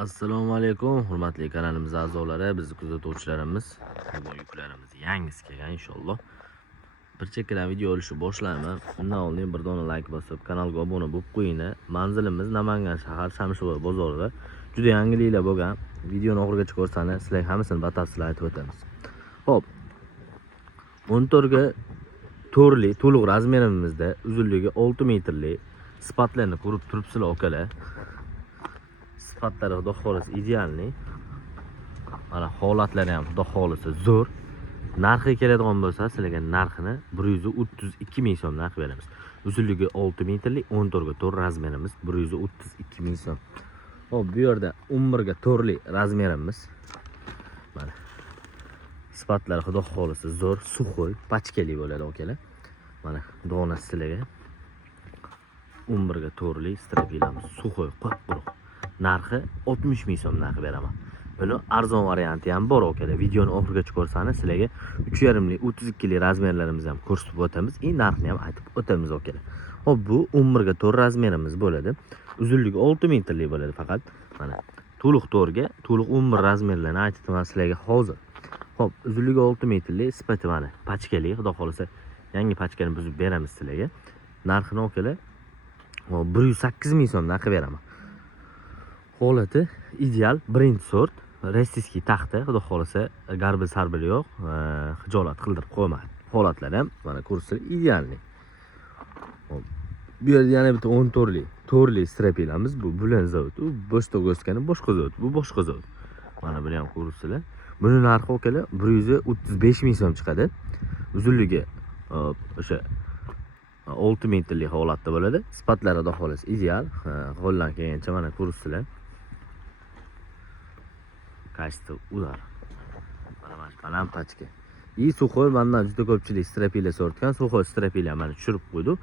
Assalomu alaykum, hurmatli kanalimiz a'zolari, bizni kuzatuvchilarimiz. Bu yuklarimiz yangisi kelgan inshaalloh. Bir chekkadan video olishni boshlayman. Undan oldin bir dona like bosib, kanalga obuna bo'lib qo'yinglar. Manzilimiz Namangan shahar Shamshiboy bozorida. Juda yangiliklar bo'lgan. Videoni oxirigacha ko'rsangiz, sizlarga hammasini batafsil aytib o'tamiz. Xo'p. 14 ga to'rli to'liq razmerimizda uzunligi 6 metrli sifatlarni ko'rib turibsizlar akalar. Sifatlari xudo xolisi idealni. Mana holatlari ham xudo xolisi zo'r. Narxi keladigan bo'lsa, sizlarga narxini 132 ming so'm narx beramiz. Uzunligi 6 metrli 14 ga 4 razmerimiz 132 ming so'm. Hop, bu yerda 11 ga 4 li razmerimiz. Mana sifatlari xudo xolisi zo'r, suxoy, pachkali bo'ladi akalar. Mana donasi sizlarga 11 ga 4 li strapilamiz, suxoy, qop-quruq. Narxi 60 ming so'm narx beraman. Buni arzon varianti ham bor akalar. Videoni oxirigacha ko'rsangiz, sizlarga 3,5 li, 32 li razmerlarimizni ham ko'rsatib o'tamiz. Narxni ham aytib o'tamiz akalar. Hop, bu 11 ga 4 razmerimiz bo'ladi. Uzunligi 6 metrli bo'ladi faqat. Mana to'liq 4 ga, to'liq 11 razmerlarni aytaman sizlarga hozir. Hop, uzunligi 6 metrli, sifati mana pachkali, xudo xolisa yangi pachkani buzib beramiz sizlarga. Narxini akalar 108 ming so'm narx beraman. Holati ideal, birinchi sort, restiskiy taxta, xudo xolisa garbi sarbil yo'q, hijolat qildirib qo'ymaydi. Holatlari ham mana ko'rsatib idealni. Hop. Bu yerda yana bitta 14 li, 4 li strapilamiz. Bu bulan zavod, u boshqa o'sgani boshqa zavod, bu boshqa zavod. Mana buni ham ko'rsizlar. Buni narxi akalar 135 ming so'm chiqadi. Uzunligi o'sha 6 metrli holatda bo'ladi. Sifatlari xudo xolisa ideal, qo'ldan kelgancha mana ko'rsizlar. Kashta ular. Mana lampachka. Suxoy mendan juda ko'pchilik strapila so'rtgan. Suxoy strapila mana tushirib qo'ydi.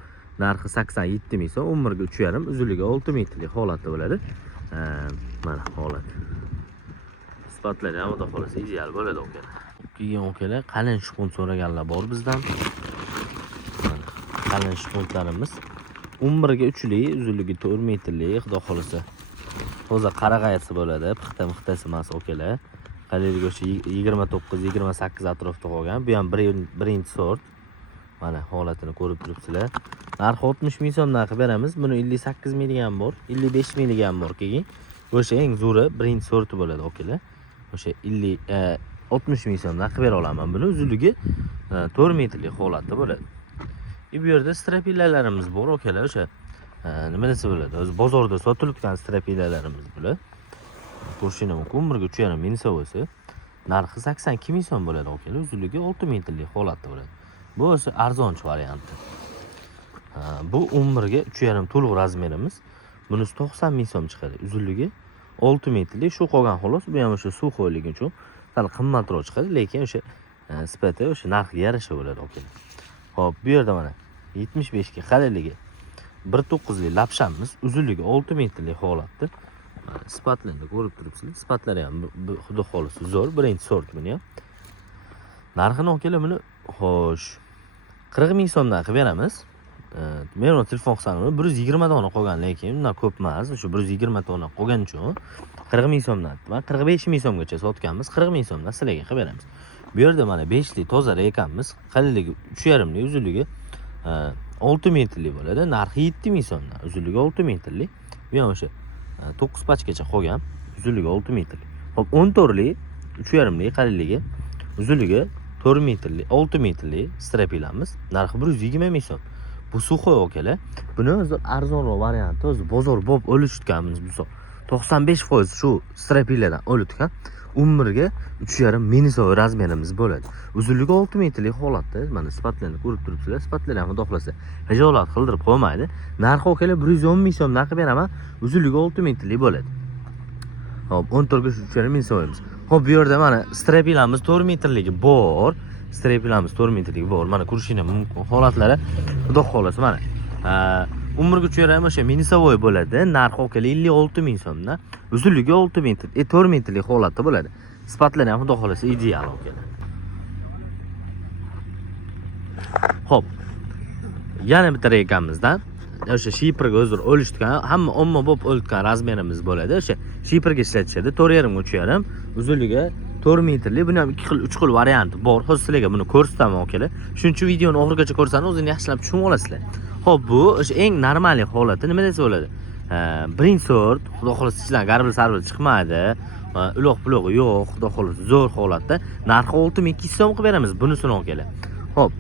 Narxi 87 ming so'm, 11 ga 3,5, uzunligi 6 metrli holatda bo'ladi. Mana holat. Sifatlari ham xudo xolisa ideal bo'ladi akalar. Keyin akalar qalin shpunt so'raganlar bor bizdan. Mana qalin shpuntlarimiz 11 ga 3 li, uzunligi 4 metrli, xudo xolisa toza qarag'aysi bo'ladi, pixta-mixtasi emas akalar. Qaliligi o'sha 29-28 atrofida qolgan. Bu ham birinchi sort. Mana holatini ko'rib turibsizlar. Narxi 60 ming so'm narx beramiz. Buni 58 minglik ham bor, 55 minglik ham bor keyin. O'sha eng zo'ri birinchi sorti bo'ladi akalar. O'sha 60 ming so'm narx bera olaman buni. Uzunligi 4 metrlik holatda bo'ladi. Bu yerda strapilalarimiz bor akalar. O'sha nima desa bo'ladi? O'z bozorda sotilgan strapilalarimiz bular. Ko'rishinglar mumkin. 1 ga 3,5 ming so'm. Narxi 82 ming so'm bo'ladi akalar. Uzunligi 6 metrlik holatda bo'ladi. Bu o'sha arzonchi varianti. Bu 11 ga 3,5 to'liq razmerimiz. Bunisi 90 ming so'm chiqadi. Uzunligi 6 metrlik. Shu qolgan xolos, bu ham o'sha suxoyligi uchun sal qimmatroq chiqadi, lekin o'sha sifati o'sha narxga yarasha bo'ladi akalar. Xo'p, bu yerda mana 75 ga qalinligi 1,9 li lapshamiz, uzunligi 6 metrlik holatda. Sifatlarni ko'rib turibsizlar. Sifatlari ham xudo xolisi zo'r, birinchi sort buni ham. Narxini akalar buni xo'sh 40 ming so'm narx beramiz. Meni telefon hisobim 120 dona qolgan, lekin undan ko'p emas. O'sha 120 dona qolgan uchun 40 ming so'mdan, 45 ming so'mgacha sotganmiz. 40 ming so'mdan sizlarga qilib beramiz. Bu yerda mana 5 li toza rekammiz, qalinligi 3,5 li, uzunligi 6 metrli bo'ladi. Narxi 7 ming so'mdan, uzunligi 6 metrli. Bu ham o'sha 9 pachgacha qolgan, uzunligi 6 metrli. Hop, 14 li, 3,5 li qalinligi, uzunligi 4 metrli, 6 metrli strapilamiz. Narxi 120 ming so'm. Bu suxoy akalar. Buni o'zi arzonroq varianti, o'zi bozor bob o'lishganmiz bu so'm. 95% shu strapiladan o'litgan. 11 ga 3,5 ming so'm razmerimiz bo'ladi. Uzunligi 6 metrlik holatda. Mana sifatlarni ko'rib turibsizlar. Sifatlar ham xudo xolisa hijolat qildirib qo'ymaydi. Narxi akalar 110 ming so'm narx beraman. Uzunligi 6 metrlik bo'ladi. Hop, 14 ga 3,5 ming so'mimiz. Hop, bu yerda mana strapilamiz 4 metrligi bor. Strapilamiz 4 metrligi bor. Mana ko'rishinglar mumkin. Holatlari xudo xolisa mana 11 ga 3,5 o'sha minisavoy bo'ladi. Narxi akalar 56 ming so'mdan. Uzunligi 6 metr, 4 metrlik holatda bo'ladi. Sifatlari ham xudo xolisa ideal akalar. Hop. Yana bitta rekamizdan o'sha shiprga o'zir o'lishgan, hamma ommabop o'lgan razmerimiz bo'ladi. O'sha shiprga ishlatishadi. 4,5 ga 3,5, uzunligi 4 metrli. Buni ham 2 xil, 3 xil varianti bor. Hozir sizlarga buni ko'rsataman akalar. Shuning uchun videoni oxirigacha ko'rsangiz o'zingiz yaxshilab tushunib olasizlar. Xo'p, bu o'sha eng normal holati nima desa bo'ladi? Birinchi sort, xudo xolasa ichidan garbil-sarbil chiqmaydi. Uloq-puloq yo'q, xudo xolasa zo'r holatda. Narxi 6200 so'm qilib beramiz bunisini akalar. Xo'p.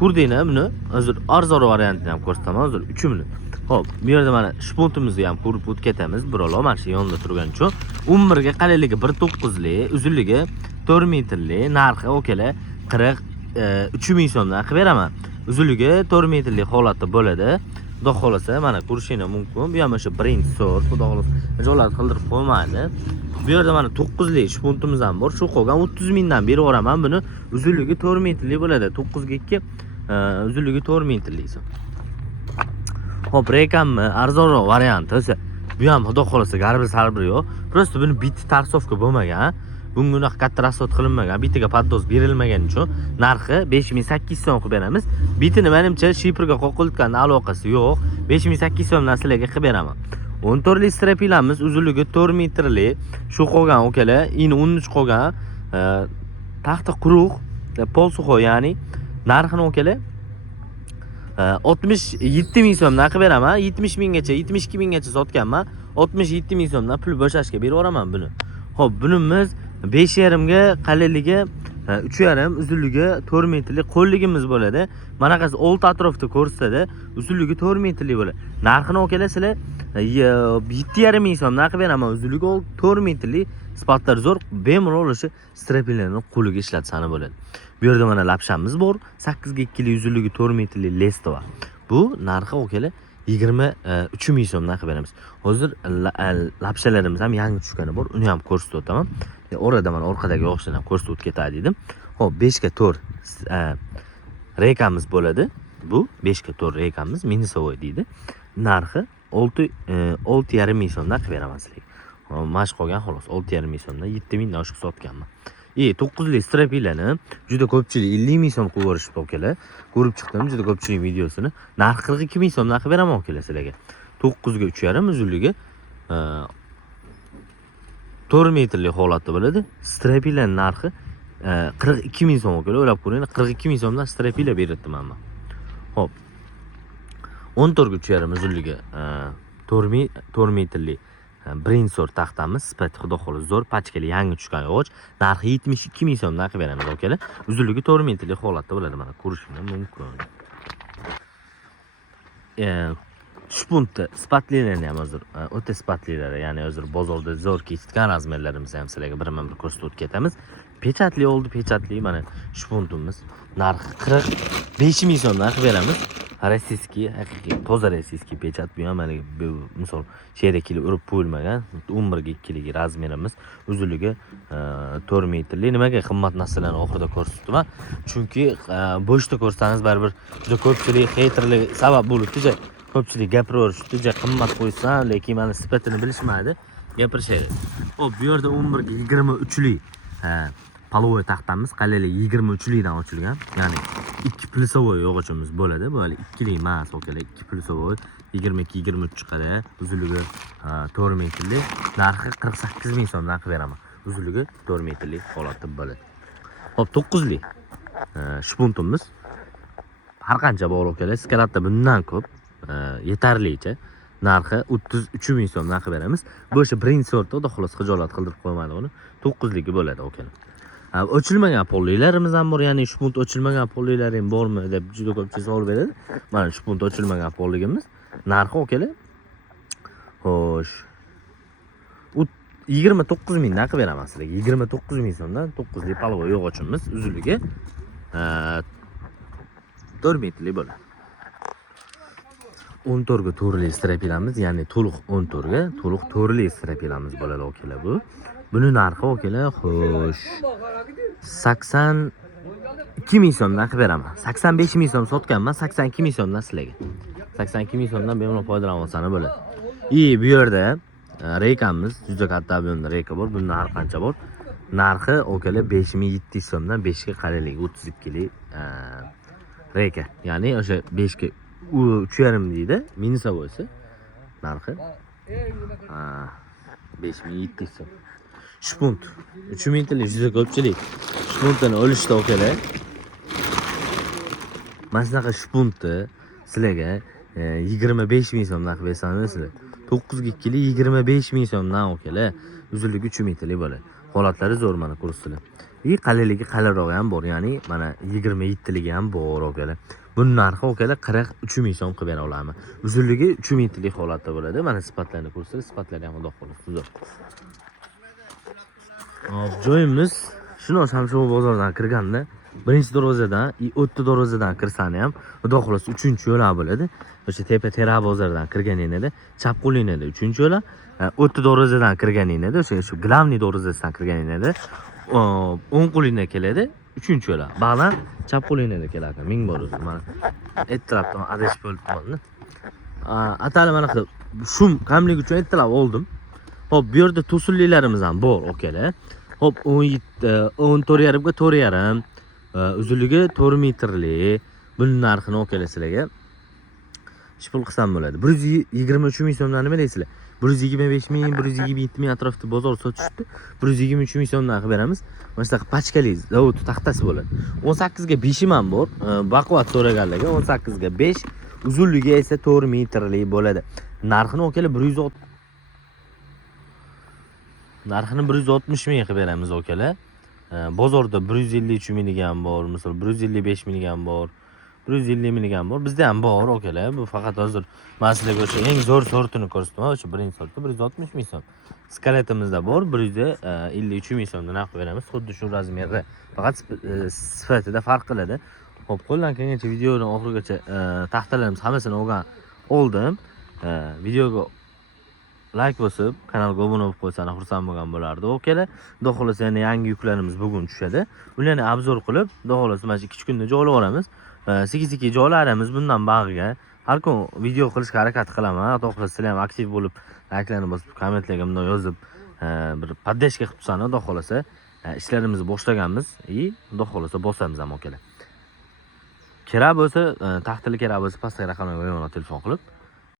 Ko'rdinglar buni? Hozir arzonroq variantini ham ko'rsataman, hozir 3 minut. Xo'p, bu yerda mana shpuntimizni ham ko'rib o'tib ketamiz. Biralo mana shu yonida turgan uchun. Umrga qalinligi 1.9 li, uzunligi 4 metrli, narxi okalar 43 ming so'mdan qilib beraman. Uzunligi 4 metrli holatda bo'ladi. Xudo xolasa mana ko'rishingiz mumkin. Bu ham o'sha birinchi sort, xudo xolasa jo'lat qildirib qo'ymaydi. Bu yerda mana 9 li shpuntimiz ham bor. Shu qolgan 30 mingdan berib yuboraman buni. Uzunligi 4 metrli bo'ladi. 9 ga 2 uzunligi 4 metrli. Xo'p, rekammi arzonroq varianti o'sha. Bu ham xudo xolasa garbi sarbi yo'q. Prosta buni biti tarsovka bo'lmagan. Bunga unaqa katta rasxod qilinmagan, bitiga paddos berilmagani uchun narxi 5800 so'm qilib beramiz. Bitini menimcha shiprga qo'qilgan aloqasi yo'q. 5800 so'mdan sizlarga qilib beraman. 14 li strapilamiz, uzunligi 4 metrli. Shu qolgan okalar, ini 13 qolgan, taxta quruq, polsuxo, ya'ni narxini okalar 67 ming so'mdan qilib beraman. 70 minggacha, 72 minggacha sotganman. 67 ming so'mdan pul bo'shashga berib yuboraman buni. Xo'p, bunimiz 5,5 ga qalinligi 3,5, uzunligi 4 metrli qo'lligimiz bo'ladi. Mana qasi old atrofda ko'rsatadi. Uzunligi 4 metrli bo'ladi. Narxini okalar sizlar 7,5 ming so'mdan qilib beraman. Uzunligi 4 metrli, sifatlar zo'r, bemalol o'sha strapillarni qo'liga ishlatsa bo'ladi. Bu yerda mana lapshamiz bor. 8 ga 2 li, uzunligi 4 metrli lestova. Bu narxi okalar 23 ming so'mdan qilib beramiz. Hozir lapshalarimiz ham yangi tushgani bor. Uni ham ko'rsatib o'taman. Orada mana orqadagi yo'qishini ham ko'rsatib o'tib ketay dedim. Xo'p, 5 ga 4 reykamiz bo'ladi. Bu 5 ga 4 reykamiz, minisovoy deydi. Narxi 6,5 ming so'mdan qilib beraman sizlarga. Mash qolgan xolos 6,5 ming so'mdan 7 mingdan oshib sotganman. 9 li strapilani juda ko'pchilik 50 ming so'm qilib o'rishibdi akalar. Ko'rib chiqdim juda ko'pchilik videosini. Narxi 42 ming so'mdan qilib beraman akalar sizlarga. 9 ga 3,5, uzunligi 4 metrli holatda bo'ladi. Strapilan narxi 42 ming so'm akalar. O'ylab ko'ring, 42 ming so'mdan strapila beribdim men. Xo'p. 14 ga 3,5, uzunligi 4 metrli birinchi sort taxtamiz, sifati xudo xolasa zo'r, pachkali yangi tushgan yog'och. Narxi 72 ming so'mdan qilib beramiz akalar. Uzunligi 4 metrli holatda bo'ladi, mana ko'rishingiz mumkin. Shpuntni sifatlilarini ham hozir o'ta sifatlilari, ya'ni hozir bozorda zo'r ketgan razmerlarimizni ham sizlarga birma-bir ko'rsatib ketamiz. Pechatli oldi, pechatli mana shpuntimiz. Narxi 45 ming so'mdan qilib beramiz. Rossiyskiy, haqiqiy toza rossiyskiy pechat. Bu ham mana bu misol sherakili urib qo'yilmagan 11 ga 2 lik razmerimiz, uzunligi 4 metrli. Nimaga qimmat narsalarni oxirida ko'rsatdim? Chunki bo'shda ko'rsangiz baribir juda ko'pchilik haterlik sabab bo'lib turadi. Ko'pchilik gapiraverishdi, juda qimmat qo'ysan, lekin mana sifatini bilishmaydi, gapirishadi. Xo'p, bu yerda 11 ga 23 lik palovoy taxtamiz, qalinligi 23 likdan ochilgan. Ya'ni 2 plyusovoy yog'ochimiz bo'ladi. Bu hali 2 lik emas, okalar, 2 plyusovoy 22-23 chiqadi. Uzunligi 4 metrli, narxi 48 ming so'mdan qilib beraman. Uzunligi 4 metrli holatda bo'ladi. Xo'p, 9 lik shpuntimiz har qancha bor okalar, skalatda bundan ko'p, yetarlicha. Narxi 33 ming so'mdan qilib beramiz. Bu o'sha birinchi sort, xudo xolasa xijolat qildirib qo'ymaydi uni. 9 ligi bo'ladi okalar. O'chilmagan pollilarimiz ham bor, ya'ni shpunt o'chilmagan pollilaring bormi deb juda ko'pchilik savol beradi. Mana shpunt o'chilmagan polligimiz. Narxi okalar. Xo'sh. 29 mingdan qilib beraman sizlarga. 29 ming so'mdan 9 lik palovoy yog'ochimiz, uzunligi 4 metrli bo'ladi. 14 ga 4 lik strapilamiz, ya'ni to'liq 14 ga to'liq 4 lik strapilamiz bo'ladi okalar bu. Buni narxi okalar, xo'sh, 82 ming so'mdan qilib beraman. 85 ming so'm sotganman, 82 ming so'mdan sizlarga. 82 ming so'mdan bemalol foydalanib olsangiz bo'ladi. Bu yerda reykamiz, juda katta ob'emda reyka bor. Bunda har qancha bor. Narxi okalar 5700 so'mdan 5 ga qalinligi 32 lik reyka. Ya'ni o'sha 5 ga u 3,5 deydi. Minusa bo'lsa narxi. 5700 so'm. Shpunt. 3000 tlik juda ko'pchilik. Shpuntni olishda okalar. Mana shunaqa shpuntni sizlarga 25000 so'm narx bersangiz, 9 ga 2 lik 25000 so'mdan okalar. Uzunligi 3 metrlik bo'ladi. Holatlari zo'r mana ko'rsizlar. Qalinligi qalinroq ham bor, ya'ni mana 27 ligi ham bor okalar. Buning narxi okalar 43000 so'm qilib bera olaman. Uzunligi 3 metrlik holatda bo'ladi. Mana sifatlarni ko'rsizlar, sifatlari ham xudo xohlasa zo'r. Hop, joyimiz shuni Shamshov bozoridan kirganda birinchi darvozadan, o'tda darvozadan kirsani ham xudo xohlasa 3-yo'la bo'ladi. O'sha tepa Tera bozoridan kirganingizda chap qo'lingizda 3-yo'la, o'tda darvozadan kirganingizda, o'sha glavniy darvozasidan kirganingizda o'ng qo'lingizga keladi 3-yo'la. Ba'zan chap qo'lingizga keladi. Ming bor o'zi. Mana ertalabdan adashib bo'libman. Atali mana qilib shum kamlik uchun ertalab oldim. Hop, bu yerda to'sinliklarimiz ham bor, okalar. Hop, 14,5 ga 4,5, uzunligi 4 metrli. Buning narxini okalar sizlarga shpul qilsam bo'ladi. 123 ming so'mdan nima deysizlar? 125 ming, 127 ming atrofida bozor sotishdi. 123 ming so'mdan qilib beramiz. Mana shunaqa pachkali zavod taxtasi bo'ladi. 18 ga 5 ham bor. Baquvvat so'raganlarga 18 ga 5, uzunligi esa 4 metrli bo'ladi. Narxini okalar 160 ming qilib beramiz okalar. Bozorda 153 ming ham bor, misol 155 ming ham bor, 150 ming ham bor. Bizda ham bor okalar. Bu faqat hozir men sizlarga o'sha eng zo'r sortini ko'rsataman. O'sha birinchi sorti 160 ming so'm. Skeletimizda bor 153 ming so'mdan narx beramiz. Xuddi shu razmerda. Faqat sifatida farq qiladi. Xo'p, qo'ldan kelgancha videoni oxirigacha taxtalarimiz hammasini oldim. Videoga like bosib, kanalga obuna bo'lib qo'ysangiz xursand bo'lgan bo'lardi. Okalar, xudo xolasa yana yangi yuklarimiz bugun tushadi. Ularni obzor qilib, xudo xolasa mana shu 2 kunda joylab olamiz. Siki joylarimiz bundan bag'iga har kun video qilishga harakat qilaman. Xudo xolasa sizlar ham aktiv bo'lib, like'larni bosib, kommentlarga bunday yozib, bir poddeshka qilib tursangiz, xudo xolasa ishlarimizni boshlaganmiz. Xudo xolasa bosamiz ham okalar. Kerak bo'lsa, taxtili kerak bo'lsa, pastga raqamga telefon qilib